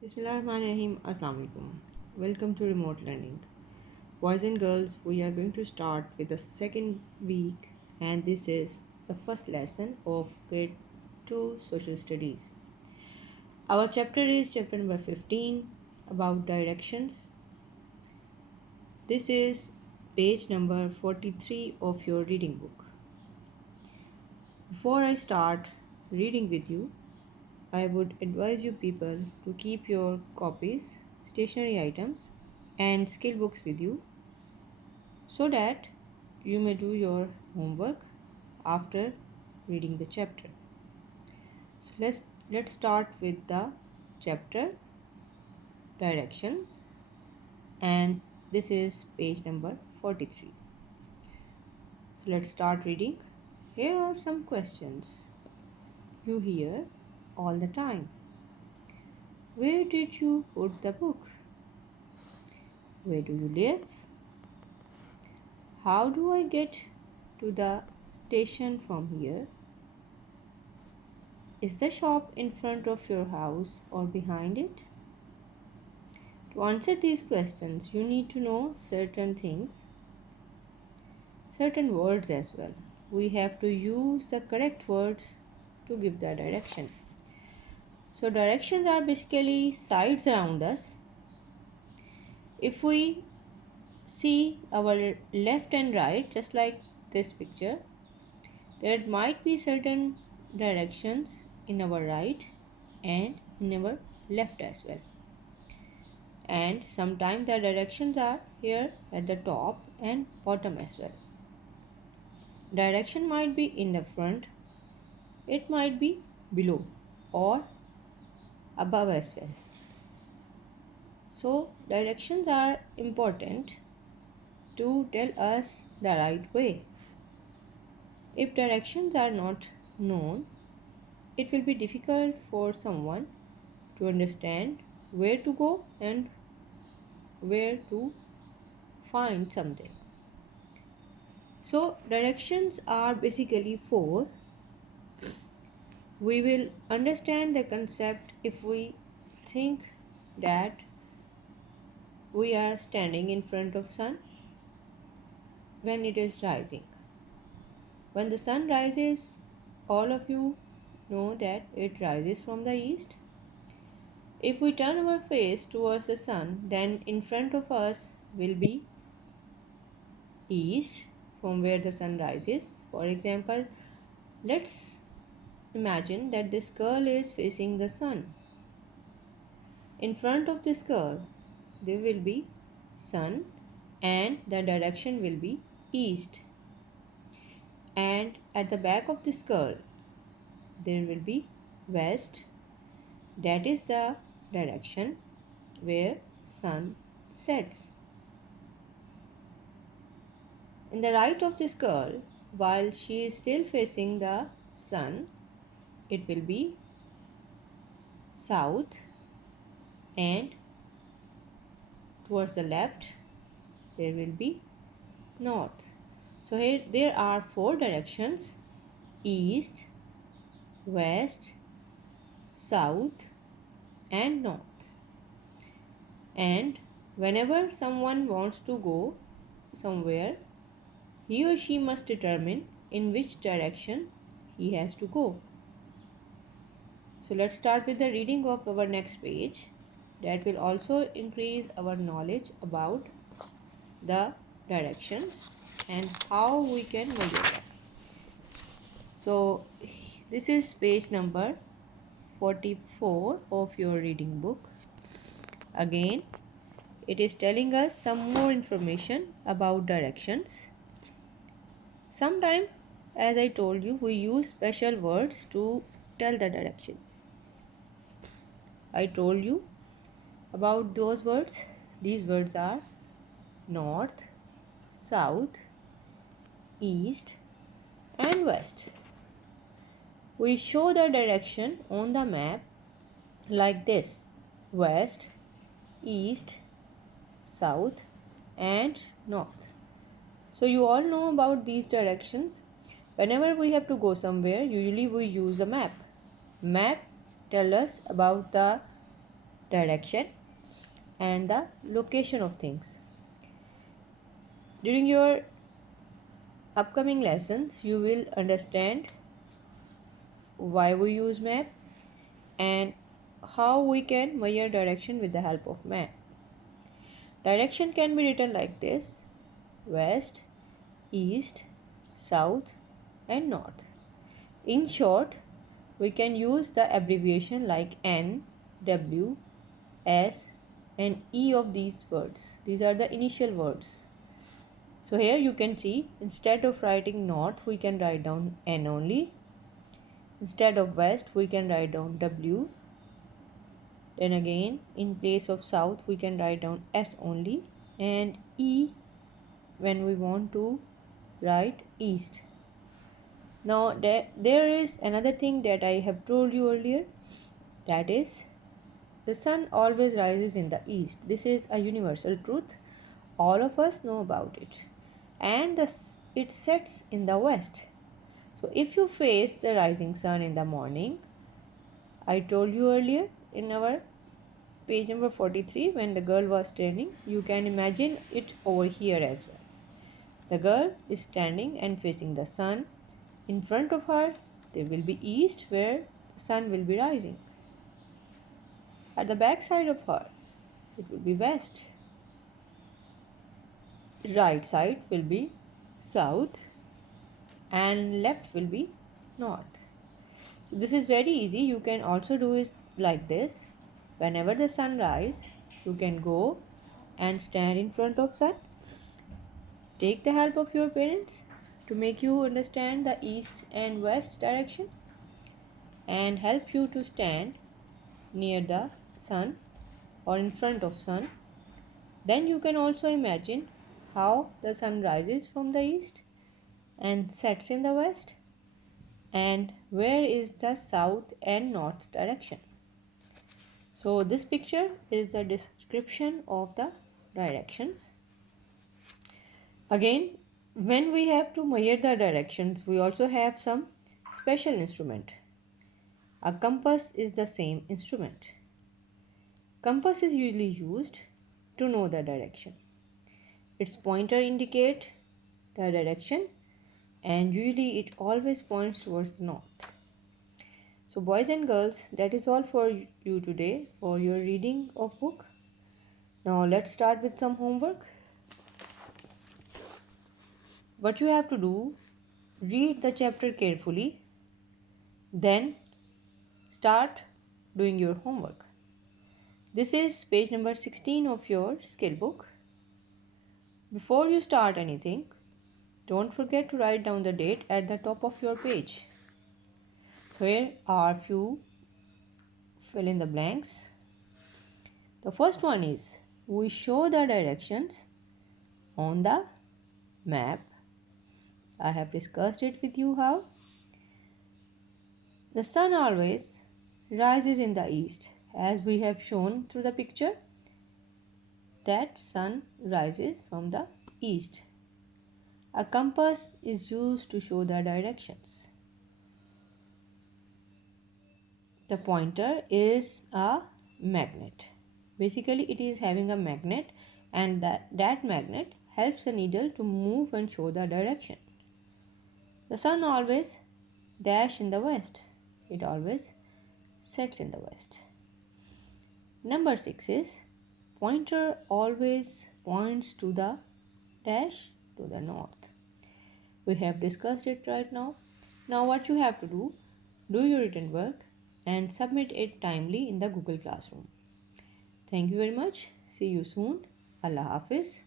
Bismillahirrahmanirrahim. Assalamu alaikum. Welcome to remote learning. Boys and girls, we are going to start with the second week, and this is the first lesson of grade 2 social studies. Our chapter is chapter number 15 about directions. This is page number 43 of your reading book. Before I start reading with you, I would advise you people to keep your copies, stationery items, and skill books with you so that you may do your homework after reading the chapter. So let's start with the chapter directions, and this is page number 43. So let's start reading. Here are some questions you hear all the time. Where did you put the book? Where do you live? How do I get to the station from here? Is the shop in front of your house or behind it? To answer these questions, you need to know certain things, certain words as well. We have to use the correct words to give the direction. So directions are basically sights around us. If we see our left and right, just like this picture, there might be certain directions in our right and in our left as well. And sometimes the directions are here at the top and bottom as well. Direction might be in the front, it might be below or above as well. So directions are important to tell us the right way. If directions are not known, it will be difficult for someone to understand where to go and where to find something. So directions are basically four. We will understand the concept if we think that we are standing in front of sun when it is rising. When the sun rises, all of you know that it rises from the east. If we turn our face towards the sun, then in front of us will be east from where the sun rises. For example, let's imagine that this girl is facing the sun. In front of this girl, there will be sun and the direction will be east. And at the back of this girl, there will be west. That is the direction where sun sets. In the right of this girl, while she is still facing the sun, it will be south, and towards the left there will be north. So here there are four directions: east, west, south and north. And whenever someone wants to go somewhere, he or she must determine in which direction he has to go. So let's start with the reading of our next page. That will also increase our knowledge about the directions and how we can measure them. So this is page number 44 of your reading book. Again, it is telling us some more information about directions. Sometimes, as I told you, we use special words to tell the direction. I told you about those words. These words are north, south, east and west. We show the direction on the map like this: west, east, south and north. So you all know about these directions. Whenever we have to go somewhere, usually we use a map. Map tell us about the direction and the location of things. During your upcoming lessons, you will understand why we use map and how we can measure direction with the help of map. Direction can be written like this: west, east, south and north. In short, we can use the abbreviation like N, W, S and E of these words. These are the initial words. So here you can see, instead of writing north, we can write down N only. Instead of west, we can write down W. Then again, in place of south, we can write down S only. And E when we want to write east. Now there is another thing that I have told you earlier, that is the sun always rises in the east. This is a universal truth. All of us know about it. And it sets in the west. So if you face the rising sun in the morning, I told you earlier in our page number 43 when the girl was standing, you can imagine it over here as well. The girl is standing and facing the sun. In front of her, there will be east where the sun will be rising. At the back side of her, it will be west. Right side will be south and left will be north. So this is very easy. You can also do it like this. Whenever the sun rises, you can go and stand in front of sun. Take the help of your parents to make you understand the east and west direction and help you to stand near the sun or in front of sun. Then you can also imagine how the sun rises from the east and sets in the west and where is the south and north direction. So this picture is the description of the directions. Again, when we have to measure the directions, we also have some special instrument. A compass is the same instrument. Compass is usually used to know the direction. Its pointer indicates the direction and usually it always points towards the north. So boys and girls, that is all for you today for your reading of book. Now let's start with some homework. What you have to do, read the chapter carefully, then start doing your homework. This is page number 16 of your skill book. Before you start anything, don't forget to write down the date at the top of your page. So here are few fill in the blanks. The first one is, we show the directions on the map. I have discussed it with you how. The sun always rises in the east, as we have shown through the picture that sun rises from the east. A compass is used to show the directions. The pointer is a magnet. Basically, it is having a magnet and that magnet helps the needle to move and show the direction. The sun always dash in the west. It always sets in the west. Number 6 is, pointer always points to the dash to the north. We have discussed it right now. Now what you have to do your written work and submit it timely in the Google Classroom. Thank you very much. See you soon. Allah Hafiz.